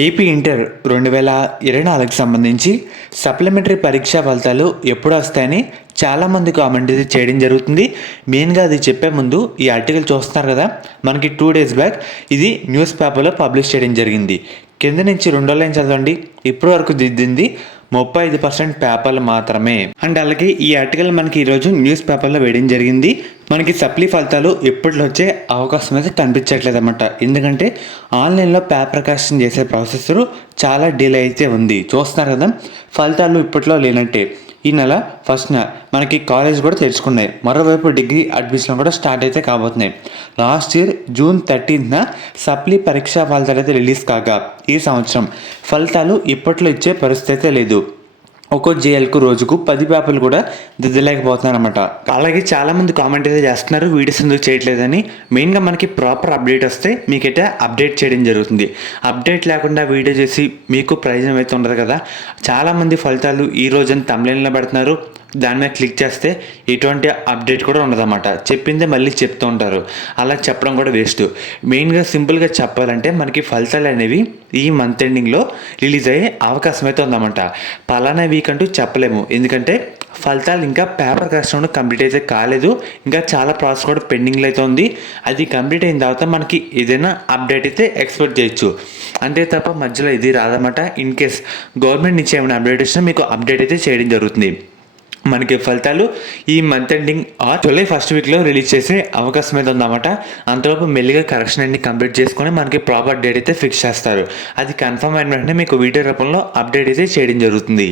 AP inter 2024కి సంబంధించి supplementary పరీక్షా ఫలితాలు ఎప్పుడు వస్తాయని చాలామంది కామెంట్ అయితే చేయడం జరుగుతుంది. మెయిన్గా అది చెప్పే ముందు ఈ ఆర్టికల్ చూస్తున్నారు కదా, మనకి 2 డేస్ బ్యాక్ ఇది న్యూస్ పేపర్లో పబ్లిష్ చేయడం జరిగింది. కింద నుంచి 2 లైన్ చదవండి. ఇప్పటి వరకు దిద్దింది 35% పేపర్లు మాత్రమే. అండ్ అలాగే ఈ ఆర్టికల్ మనకి ఈరోజు న్యూస్ పేపర్లో వేయడం జరిగింది. మనకి సప్లీ ఫలితాలు ఎప్పట్లో వచ్చే అవకాశం అయితే కనిపించట్లేదు అన్నమాట. ఎందుకంటే ఆన్లైన్లో పేపర్ కరెక్షన్ చేసే ప్రాసెస్ చాలా డిలే అయితే ఉంది. చూస్తున్నారు కదా, ఫలితాలు ఇప్పట్లో లేనట్టే. ఈ నెల 1న మనకి కాలేజ్ కూడా తెరుచుకున్నాయి. మరోవైపు డిగ్రీ అడ్మిషన్ కూడా స్టార్ట్ అయితే కాబోతున్నాయి. లాస్ట్ ఇయర్ జూన్ 13న సప్లీ పరీక్షా ఫలితాలు అయితే రిలీజ్ కాగా ఈ సంవత్సరం ఫలితాలు ఇప్పట్లో ఇచ్చే పరిస్థితి అయితే లేదు. ఒక్కో జేఎల్కు రోజుకు 10 పేపర్లు కూడా దిద్దలేకపోతున్నారు అనమాట. అలాగే చాలామంది కామెంట్ అయితే చేస్తున్నారు, వీడియోస్ ఎందుకు చేయట్లేదని. మెయిన్గా మనకి ప్రాపర్ అప్డేట్ వస్తే మీకైతే అప్డేట్ చేయడం జరుగుతుంది. అప్డేట్ లేకుండా వీడియో చేసి మీకు ప్రయోజనం అయితే ఉండదు కదా. చాలామంది ఫలితాలు ఈ రోజున తమిళంలో పెడుతున్నారు, దాని మీద క్లిక్ చేస్తే ఎటువంటి అప్డేట్ కూడా ఉండదన్నమాట. చెప్పిందే మళ్ళీ చెప్తూ ఉంటారు. అలా చెప్పడం కూడా వేస్ట్. మెయిన్గా సింపుల్గా చెప్పాలంటే మనకి ఫలితాలు అనేవి ఈ మంత్ ఎండింగ్లో రిలీజ్ అయ్యే అవకాశం అయితే ఉందన్నమాట. పలానా వీక్ అంటూ చెప్పలేము, ఎందుకంటే ఫలితాలు ఇంకా పేపర్ కరెక్షన్ కంప్లీట్ అయితే కాలేదు. ఇంకా చాలా ప్రాసెస్ కూడా పెండింగ్లో అయితే ఉంది. అది కంప్లీట్ అయిన తర్వాత మనకి ఏదైనా అప్డేట్ అయితే ఎక్స్పెక్ట్ చేయొచ్చు. అంతే తప్ప మధ్యలో ఇది రాదన్నమాట. ఇన్ కేస్ గవర్నమెంట్ నుంచి ఏమైనా అప్డేట్ వచ్చినా మీకు అప్డేట్ అయితే చేయడం జరుగుతుంది. మనకి ఫలితాలు ఈ month ending or July 1st వీక్లో రిలీజ్ చేసే అవకాశం అయితే ఉందన్నమాట. అంతలోపు మెల్లిగా కరెక్షన్ అన్ని కంప్లీట్ చేసుకొని మనకి ప్రాపర్ డేట్ అయితే ఫిక్స్ చేస్తారు. అది కన్ఫర్మ్ అయిన వెంటనే మీకు వీడియో రూపంలో అప్డేట్ అయితే చేయడం జరుగుతుంది.